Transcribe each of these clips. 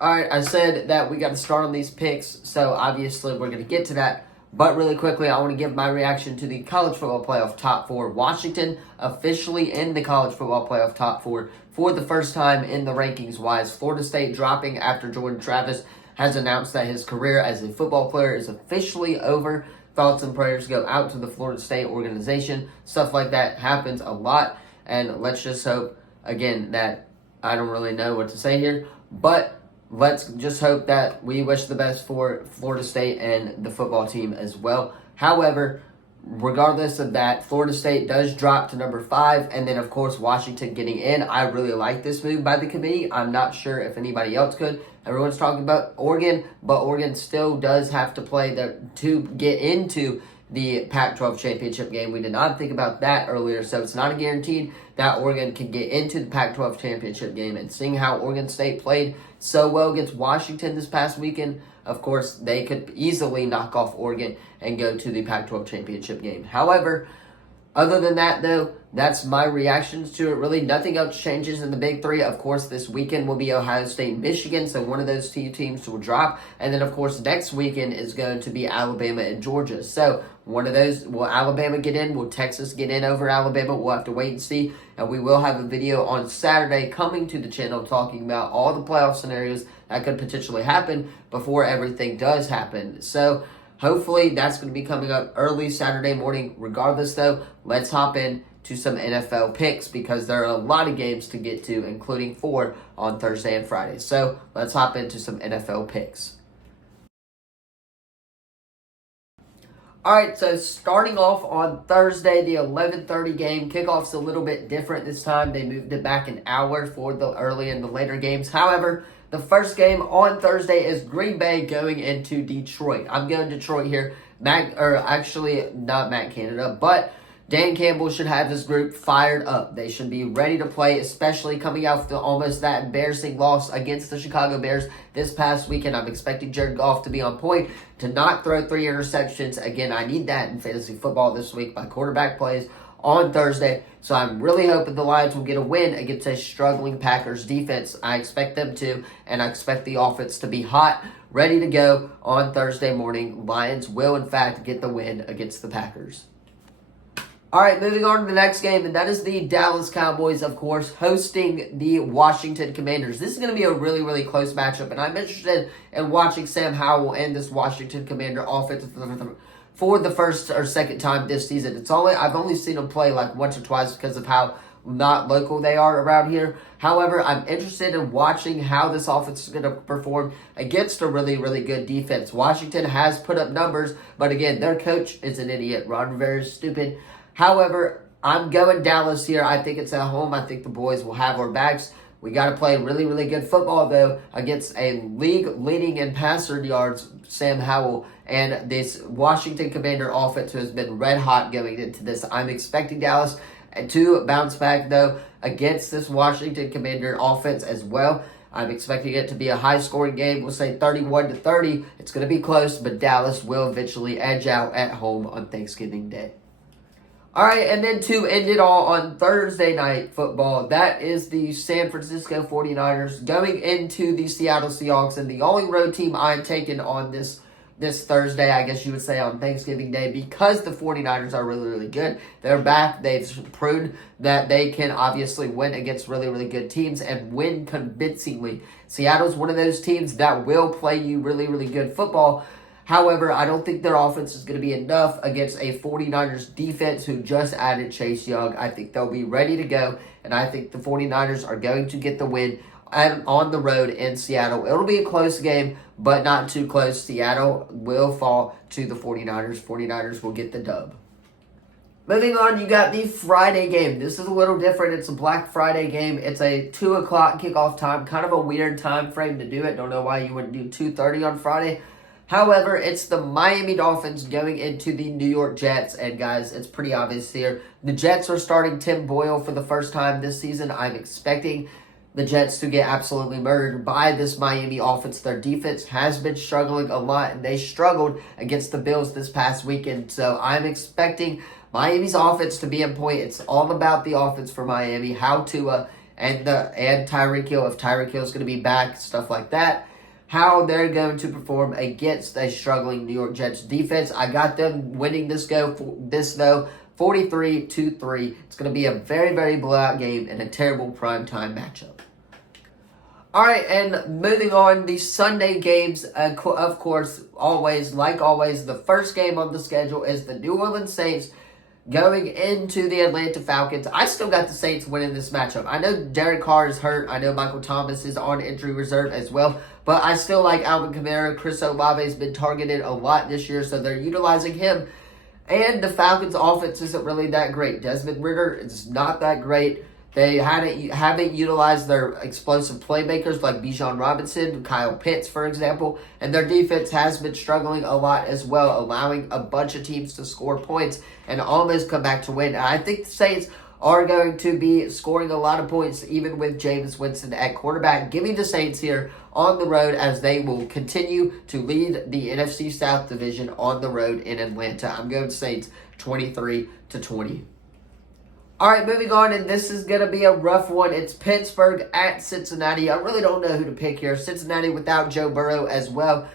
All right, I said that we got to start on these picks, so obviously we're going to get to that. But really quickly, I want to give my reaction to the college football playoff top four. Washington officially in the college football playoff top four for the first time in the rankings-wise. Florida State dropping after Jordan Travis has announced that his career as a football player is officially over. Thoughts and prayers go out to the Florida State organization. Stuff like that happens a lot, and let's just hope, again, that I don't really know what to say here, but let's just hope that we wish the best for Florida State and the football team as well. However, regardless of that, Florida State does drop to number 5, and then, of course, Washington getting in. I really like this move by the committee. I'm not sure if anybody else could. Everyone's talking about Oregon, but Oregon still does have to play to get into the Pac-12 championship game. We did not think about that earlier, so it's not a guaranteed that Oregon can get into the Pac-12 championship game. And seeing how Oregon State played so well against Washington this past weekend, of course, they could easily knock off Oregon and go to the Pac-12 championship game. However, other than that, though, that's my reactions to it. Really, nothing else changes in the Big Three. Of course, this weekend will be Ohio State and Michigan, so one of those two teams will drop. And then, of course, next weekend is going to be Alabama and Georgia. So one of those, will Alabama get in? Will Texas get in over Alabama? We'll have to wait and see. And we will have a video on Saturday coming to the channel talking about all the playoff scenarios that could potentially happen before everything does happen. So hopefully that's going to be coming up early Saturday morning. Regardless, though, let's hop in to some NFL picks because there are a lot of games to get to, including 4 on Thursday and Friday. So let's hop into some NFL picks. All right, so starting off on Thursday, the 11:30 game. Kickoff's a little bit different this time. They moved it back an hour for the early and the later games. However, the first game on Thursday is Green Bay going into Detroit. I'm going Detroit here. Not Matt Canada, but Dan Campbell should have his group fired up. They should be ready to play, especially coming out with almost that embarrassing loss against the Chicago Bears this past weekend. I'm expecting Jared Goff to be on point, to not throw 3 interceptions. Again, I need that in fantasy football this week by quarterback plays on Thursday. So I'm really hoping the Lions will get a win against a struggling Packers defense. I expect them to, and I expect the offense to be hot, ready to go on Thursday morning. Lions will, in fact, get the win against the Packers. All right, moving on to the next game, and that is the Dallas Cowboys, of course, hosting the Washington Commanders. This is going to be a really, really close matchup, and I'm interested in watching Sam Howell and this Washington Commander offense for the first or second time this season. I've only seen them play like once or twice because of how not local they are around here. However, I'm interested in watching how this offense is going to perform against a really, really good defense. Washington has put up numbers, but again, their coach is an idiot. Ron Rivera is stupid. However, I'm going Dallas here. I think it's at home. I think the boys will have our backs. We got to play really, really good football, though, against a league leading in passer yards, Sam Howell, and this Washington Commander offense who has been red hot going into this. I'm expecting Dallas to bounce back, though, against this Washington Commander offense as well. I'm expecting it to be a high-scoring game. We'll say 31-30. It's going to be close, but Dallas will eventually edge out at home on Thanksgiving Day. All right, and then to end it all on Thursday night football, that is the San Francisco 49ers going into the Seattle Seahawks. And the only road team I'm taking on this Thursday, I guess you would say on Thanksgiving Day, because the 49ers are really, really good. They're back. They've proved that they can obviously win against really, really good teams and win convincingly. Seattle's one of those teams that will play you really, really good football. However, I don't think their offense is going to be enough against a 49ers defense who just added Chase Young. I think they'll be ready to go, and I think the 49ers are going to get the win on the road in Seattle. It'll be a close game, but not too close. Seattle will fall to the 49ers. 49ers will get the dub. Moving on, you got the Friday game. This is a little different. It's a Black Friday game. It's a 2 o'clock kickoff time. Kind of a weird time frame to do it. Don't know why you wouldn't do 2:30 on Friday. However, it's the Miami Dolphins going into the New York Jets. And guys, it's pretty obvious here. The Jets are starting Tim Boyle for the first time this season. I'm expecting the Jets to get absolutely murdered by this Miami offense. Their defense has been struggling a lot, and they struggled against the Bills this past weekend. So I'm expecting Miami's offense to be in point. It's all about the offense for Miami. How Tua and Tyreek Hill, if Tyreek Hill is going to be back, stuff like that. How they're going to perform against a struggling New York Jets defense. I got them winning this though, 43-3. It's going to be a very, very blowout game and a terrible primetime matchup. All right, and moving on, the Sunday games, of course, like always, the first game on the schedule is the New Orleans Saints going into the Atlanta Falcons. I still got the Saints winning this matchup. I know Derek Carr is hurt. I know Michael Thomas is on injury reserve as well. But I still like Alvin Kamara. Chris Olave has been targeted a lot this year, so they're utilizing him. And the Falcons' offense isn't really that great. Desmond Ridder is not that great. They haven't utilized their explosive playmakers like Bijan Robinson, Kyle Pitts, for example. And their defense has been struggling a lot as well, allowing a bunch of teams to score points and almost come back to win. And I think the Saints are going to be scoring a lot of points, even with Jameis Winston at quarterback. Give me the Saints here on the road as they will continue to lead the NFC South Division on the road in Atlanta. I'm going Saints 23-20. All right, moving on, and this is going to be a rough one. It's Pittsburgh at Cincinnati. I really don't know who to pick here. Cincinnati without Joe Burrow as well.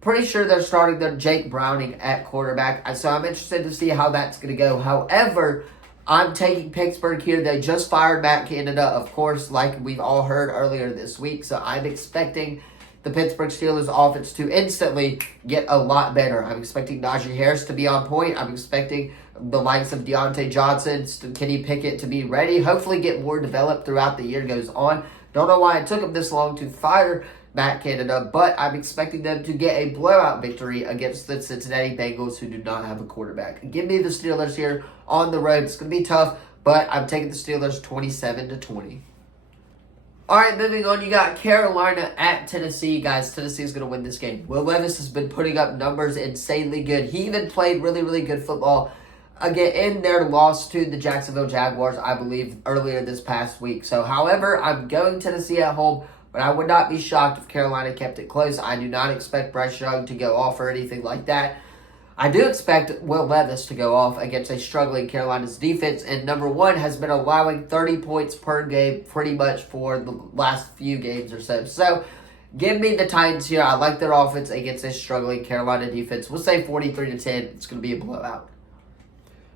Pretty sure they're starting their Jake Browning at quarterback, so I'm interested to see how that's going to go. However, I'm taking Pittsburgh here. They just fired Matt Canada, of course, like we've all heard earlier this week, so I'm expecting the Pittsburgh Steelers offense to instantly get a lot better. I'm expecting Najee Harris to be on point. I'm expecting the likes of Deontay Johnson, Kenny Pickett to be ready. Hopefully get more developed throughout the year goes on. Don't know why it took them this long to fire Matt Canada, but I'm expecting them to get a blowout victory against the Cincinnati Bengals, who do not have a quarterback. Give me the Steelers here on the road. It's going to be tough, but I'm taking the Steelers 27-20. All right, moving on, you got Carolina at Tennessee. Guys, Tennessee is going to win this game. Will Levis has been putting up numbers insanely good. He even played really, really good football again in their loss to the Jacksonville Jaguars, I believe, earlier this past week. So, however, I'm going Tennessee at home, but I would not be shocked if Carolina kept it close. I do not expect Bryce Young to go off or anything like that. I do expect Will Levis to go off against a struggling Carolina's defense, and number one has been allowing 30 points per game pretty much for the last few games or so. So, give me the Titans here. I like their offense against a struggling Carolina defense. We'll say 43-10. It's going to be a blowout.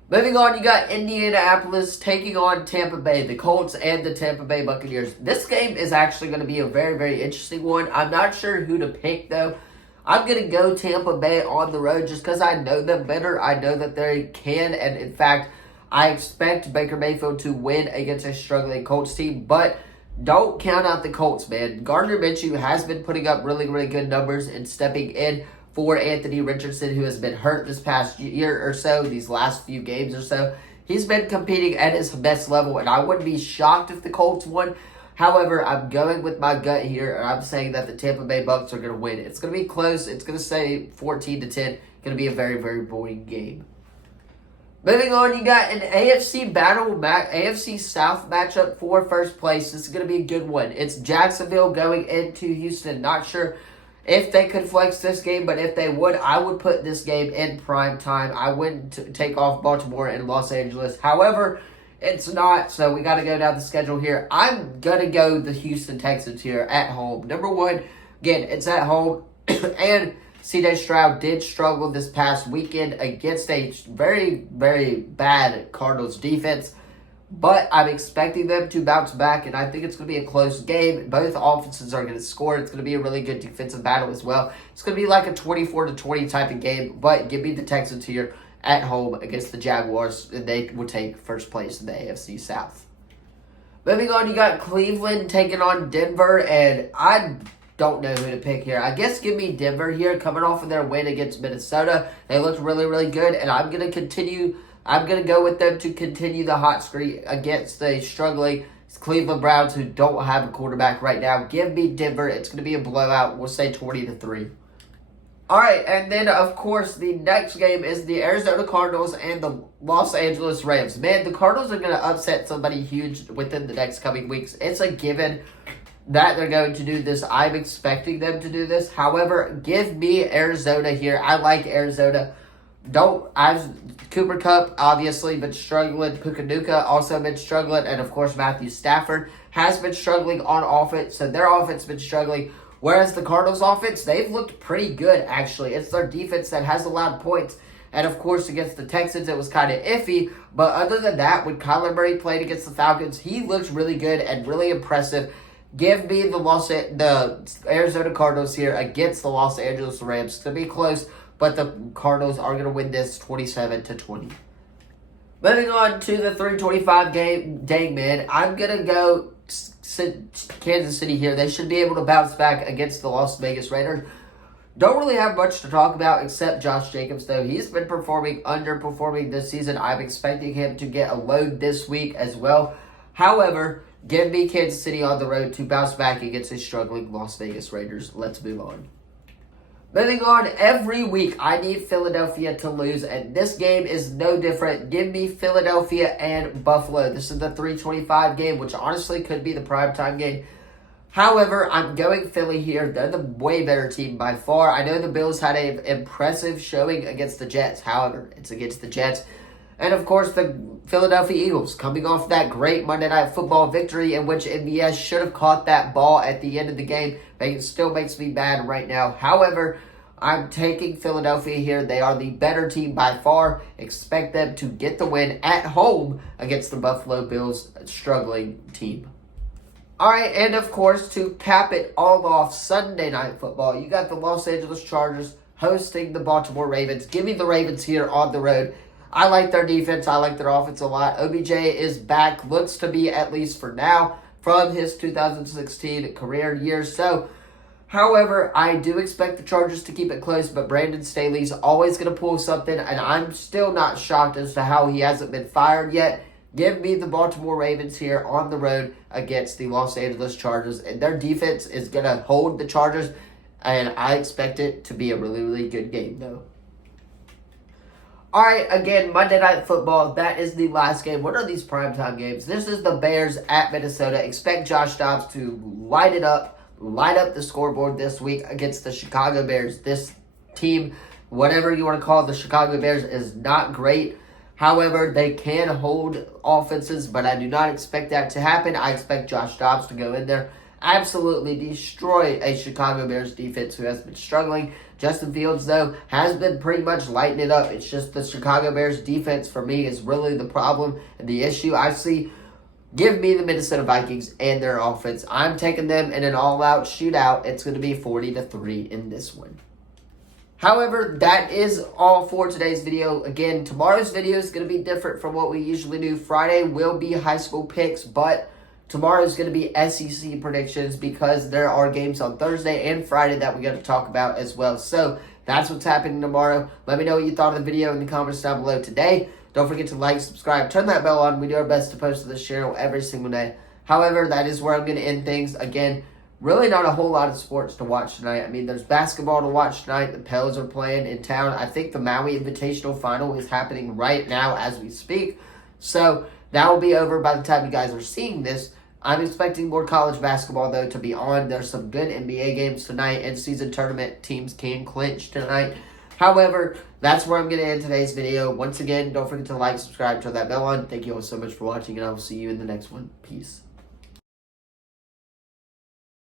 Moving on, you got Indianapolis taking on Tampa Bay, the Colts and the Tampa Bay Buccaneers. This game is actually going to be a very, very interesting one. I'm not sure who to pick, though. I'm going to go Tampa Bay on the road just because I know them better. I know that they can, and in fact, I expect Baker Mayfield to win against a struggling Colts team, but don't count out the Colts, man. Gardner Minshew has been putting up really, really good numbers and stepping in for Anthony Richardson, who has been hurt this past year or so, these last few games or so. He's been competing at his best level, and I wouldn't be shocked if the Colts won. However, I'm going with my gut here, and I'm saying that the Tampa Bay Bucs are going to win. It's going to be close. It's going to say 14-10. Going to be a very, very boring game. Moving on, you got an AFC South matchup for first place. This is going to be a good one. It's Jacksonville going into Houston. Not sure if they could flex this game, but if they would, I would put this game in prime time. I wouldn't take off Baltimore and Los Angeles. However, it's not, so we got to go down the schedule here. I'm going to go the Houston Texans here at home. Number one, again, it's at home, and C.J. Stroud did struggle this past weekend against a very, very bad Cardinals defense. But I'm expecting them to bounce back, and I think it's going to be a close game. Both offenses are going to score. It's going to be a really good defensive battle as well. It's going to be like a 24-20 type of game, but give me the Texans here at home against the Jaguars, and they will take first place in the AFC South. Moving on, you got Cleveland taking on Denver, and I don't know who to pick here. I guess give me Denver here, coming off of their win against Minnesota. They looked really, really good, and I'm going to go with them to continue the hot streak against the struggling Cleveland Browns, who don't have a quarterback right now. Give me Denver. It's going to be a blowout. We'll say 20-3. All right, and then, of course, the next game is the Arizona Cardinals and the Los Angeles Rams. Man, the Cardinals are going to upset somebody huge within the next coming weeks. It's a given that they're going to do this. I'm expecting them to do this. However, give me Arizona here. I like Arizona Cooper Kupp obviously been struggling. Pukanuka also been struggling, and of course Matthew Stafford has been struggling on offense. So their offense been struggling. Whereas the Cardinals' offense, they've looked pretty good actually. It's their defense that has allowed points. And of course, against the Texans, it was kind of iffy. But other than that, when Kyler Murray played against the Falcons, he looked really good and really impressive. Give me the Arizona Cardinals here against the Los Angeles Rams. It's going to be close, but the Cardinals are going to win this 27-20. Moving on to the 325 game, dang man, I'm going to go Kansas City here. They should be able to bounce back against the Las Vegas Raiders. Don't really have much to talk about except Josh Jacobs, though. He's been underperforming this season. I'm expecting him to get a load this week as well. However, give me Kansas City on the road to bounce back against a struggling Las Vegas Raiders. Let's move on. Moving on, every week I need Philadelphia to lose, and this game is no different. Give me Philadelphia and Buffalo. This is the 325 game, which honestly could be the primetime game. However, I'm going Philly here. They're the way better team by far. I know the Bills had an impressive showing against the Jets. However, it's against the Jets. And, of course, the Philadelphia Eagles coming off that great Monday Night Football victory in which MVS should have caught that ball at the end of the game. It still makes me mad right now. However, I'm taking Philadelphia here. They are the better team by far. Expect them to get the win at home against the Buffalo Bills struggling team. All right, and of course, to cap it all off, Sunday Night Football, you got the Los Angeles Chargers hosting the Baltimore Ravens. Give me the Ravens here on the road. I like their defense. I like their offense a lot. OBJ is back, looks to be, at least for now, from his 2016 career year. So, however, I do expect the Chargers to keep it close, but Brandon Staley's always going to pull something, and I'm still not shocked as to how he hasn't been fired yet. Give me the Baltimore Ravens here on the road against the Los Angeles Chargers. And their defense is going to hold the Chargers, and I expect it to be a really, really good game, though. All right, again, Monday Night Football, that is the last game. What are these primetime games? This is the Bears at Minnesota. Expect Josh Dobbs to light up the scoreboard this week against the Chicago Bears. This team, whatever you want to call it, the Chicago Bears, is not great. However, they can hold offenses, but I do not expect that to happen. I expect Josh Dobbs to go in there, absolutely destroy a Chicago Bears defense who has been struggling. Justin Fields, though, has been pretty much lighting it up. It's just the Chicago Bears defense, for me, is really the problem and the issue I see. Give me the Minnesota Vikings and their offense. I'm taking them in an all-out shootout. It's going to be 40-3 in this one. However, that is all for today's video. Again, tomorrow's video is going to be different from what we usually do. Friday will be high school picks, but tomorrow is going to be SEC predictions because there are games on Thursday and Friday that we got to talk about as well. So that's what's happening tomorrow. Let me know what you thought of the video in the comments down below today. Don't forget to like, subscribe, turn that bell on. We do our best to post to this channel every single day. However, that is where I'm going to end things. Again, really not a whole lot of sports to watch tonight. I mean, there's basketball to watch tonight. The Pels are playing in town. I think the Maui Invitational Final is happening right now as we speak. So that will be over by the time you guys are seeing this. I'm expecting more college basketball, though, to be on. There's some good NBA games tonight. In-season tournament teams can clinch tonight. However, that's where I'm going to end today's video. Once again, don't forget to like, subscribe, turn that bell on. Thank you all so much for watching, and I will see you in the next one. Peace.